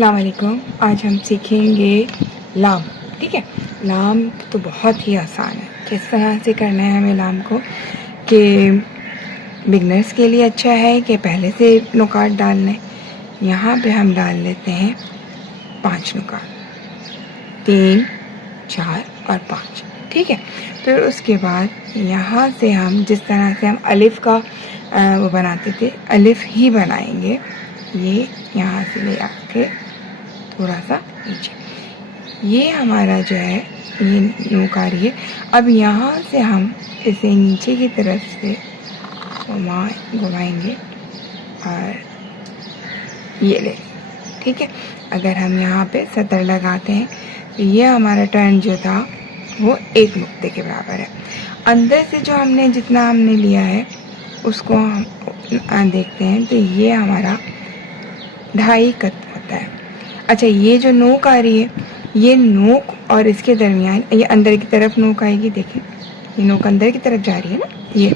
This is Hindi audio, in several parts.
अस्सलाम वालेकुम। आज हम सीखेंगे लाम। ठीक है, लाम तो बहुत ही आसान है। किस तरह से करना है हमें लाम को, कि बिगनर्स के लिए अच्छा है कि पहले से नुकात डालने। यहाँ पे हम डाल लेते हैं 5 नुकात, 3, 4 और 5। ठीक है, फिर उसके बाद यहाँ से हम जिस तरह से हम अलिफ का वो बनाते थे, अलिफ ही बनाएंगे। ये यहाँ से ले आके थोड़ा सा नीचे, ये हमारा जो है ये नोक आ रही है। अब यहाँ से हम इसे नीचे की तरफ से घुमाएंगे और ये ले। ठीक है, अगर हम यहाँ पे सतर लगाते हैं तो ये हमारा टर्न जो था वो 1 नुक्ते के बराबर है। अंदर से जो हमने जितना हमने लिया है उसको हम देखते हैं तो ये हमारा 2.5 कत होता है। अच्छा, ये जो नोक आ रही है, ये नोक और इसके दरमियान ये अंदर की तरफ नोक आएगी। देखिए, ये नोक अंदर की तरफ जा रही है ना, ये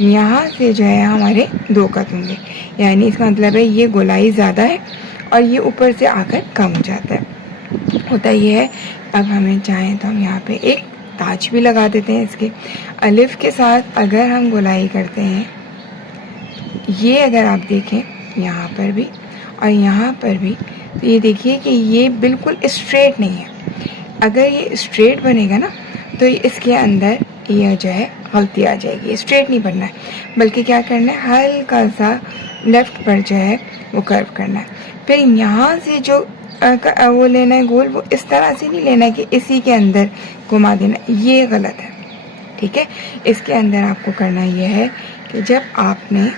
यहाँ से जो है हमारे 2 कत होंगे। यानी इसका मतलब है ये गोलाई ज़्यादा है और ये ऊपर से आकर कम हो जाता है। होता ये है, अब हमें चाहें तो हम यहाँ पे एक ताज भी लगा देते हैं इसके अलिफ के साथ। अगर हम गोलाई करते हैं, ये अगर आप देखें यहाँ पर भी और यहाँ पर भी, तो ये देखिए कि ये बिल्कुल स्ट्रेट नहीं है। अगर ये स्ट्रेट बनेगा ना तो इसके अंदर ये जो है गलती आ जाएगी। स्ट्रेट नहीं बनना है, बल्कि क्या करना है, हल्का सा लेफ्ट पर जो है वो कर्व करना है। फिर यहाँ से जो वो लेना है गोल, वो इस तरह से नहीं लेना है कि इसी के अंदर घुमा देना, ये गलत है। ठीक है, इसके अंदर आपको करना ये है कि जब आपने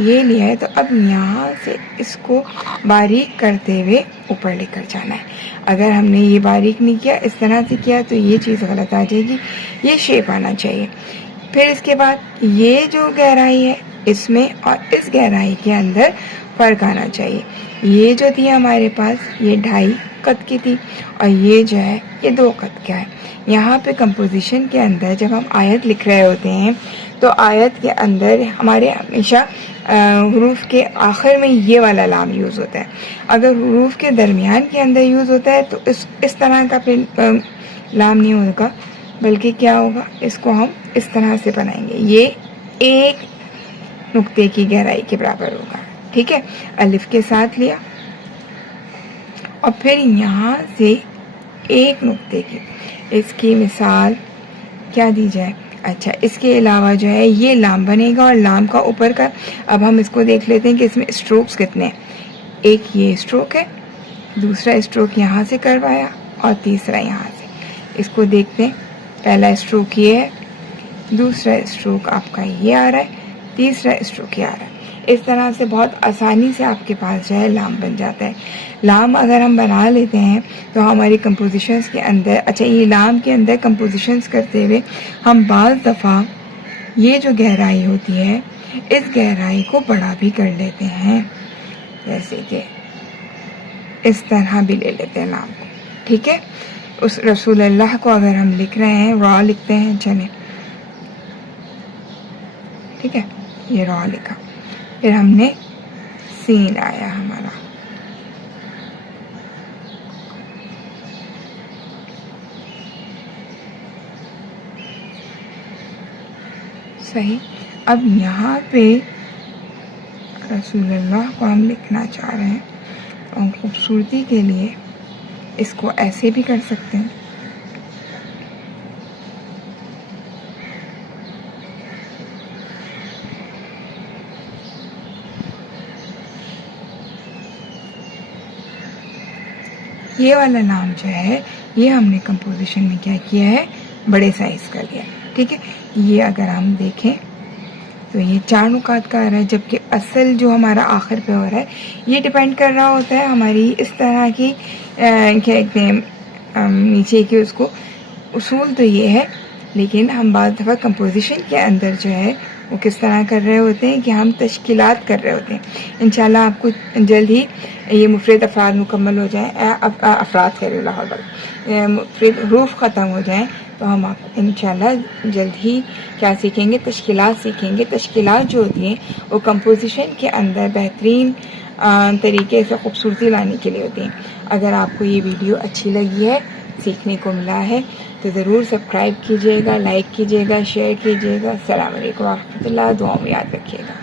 ये लिया है तो अब यहाँ से इसको बारीक करते हुए ऊपर लेकर जाना है। अगर हमने ये बारीक नहीं किया, इस तरह से किया, तो ये चीज़ गलत आ जाएगी। ये शेप आना चाहिए। फिर इसके बाद ये जो गहराई है इसमें और इस गहराई के अंदर फ़र्क आना चाहिए। ये जो थी हमारे पास, ये 2.5 कत की थी और ये जो है ये 2 कत का है। यहाँ पे कंपोजिशन के अंदर जब हम आयत लिख रहे होते हैं तो आयत के अंदर हमारे हमेशा हरूफ के आखिर में ये वाला लाम यूज़ होता है। अगर हरूफ के दरमियान के अंदर यूज़ होता है तो इस तरह का फिर लाम नहीं होगा, बल्कि क्या होगा, इसको हम इस तरह से बनाएंगे। ये 1 नुक्ते की गहराई के बराबर होगा। ठीक है, अलिफ के साथ लिया और फिर यहाँ से 1 नुक्ते की, इसकी मिसाल क्या दी जाए। अच्छा, इसके अलावा जो है ये लाम बनेगा और लाम का ऊपर का, अब हम इसको देख लेते हैं कि इसमें स्ट्रोक्स कितने हैं। एक ये स्ट्रोक है, दूसरा स्ट्रोक यहाँ से करवाया और तीसरा यहाँ से। इसको देखते हैं, पहला स्ट्रोक ये है, दूसरा स्ट्रोक आपका ये आ रहा है, तीसरा स्ट्रोक ये आ रहा है। इस तरह से बहुत आसानी से आपके पास जो है लाम बन जाता है। लाम अगर हम बना लेते हैं तो हमारी कंपोजिशंस के अंदर, अच्छा ये लाम के अंदर कंपोजिशंस करते हुए हम बाज़ दफ़ा ये जो गहराई होती है इस गहराई को बड़ा भी कर लेते हैं, जैसे कि इस तरह भी ले लेते हैं लाम को। ठीक है, उस रसूलुल्लाह को अगर हम लिख रहे हैं, रॉ लिखते हैं, चले, ठीक है, ये रॉ लिखा, फिर हमने सीन आया हमारा, सही। अब यहाँ पे रसूलुल्लाह को हम लिखना चाह रहे हैं और खूबसूरती के लिए इसको ऐसे भी कर सकते हैं। ये वाला नाम जो है ये हमने कंपोजिशन में क्या किया है, बड़े साइज का लिया। ठीक है, ये अगर हम देखें तो ये 4 नुकात का आ रहा है, जबकि असल जो हमारा आखिर पे हो रहा है ये डिपेंड कर रहा होता है हमारी इस तरह की क्या कहते हैं नीचे की, उसको उसूल तो ये है, लेकिन हम बाज़ दफ़ा कंपोजिशन के अंदर जो है वो किस तरह कर रहे होते हैं कि हम तश्कीलात कर रहे होते हैं। इंशाल्लाह आपको जल्द ही ये मुफरद अफराद मुकम्मल हो जाए, अफराद कह रहे, मुफरद हरूफ ख़त्म हो जाएँ तो हम आप इंशाल्लाह जल्द ही क्या सीखेंगे, तश्कीलात सीखेंगे। तश्कीलात जो होती हैं वो कंपोजिशन के अंदर बेहतरीन तरीके से खूबसूरती लाने के लिए होती हैं। अगर आपको ये वीडियो अच्छी लगी है, सीखने को मिला है, तो ज़रूर सब्सक्राइब कीजिएगा, लाइक कीजिएगा, शेयर कीजिएगा। अस्सलाम वालेकुम व रहमतुल्लाह। दुआ में याद रखिएगा।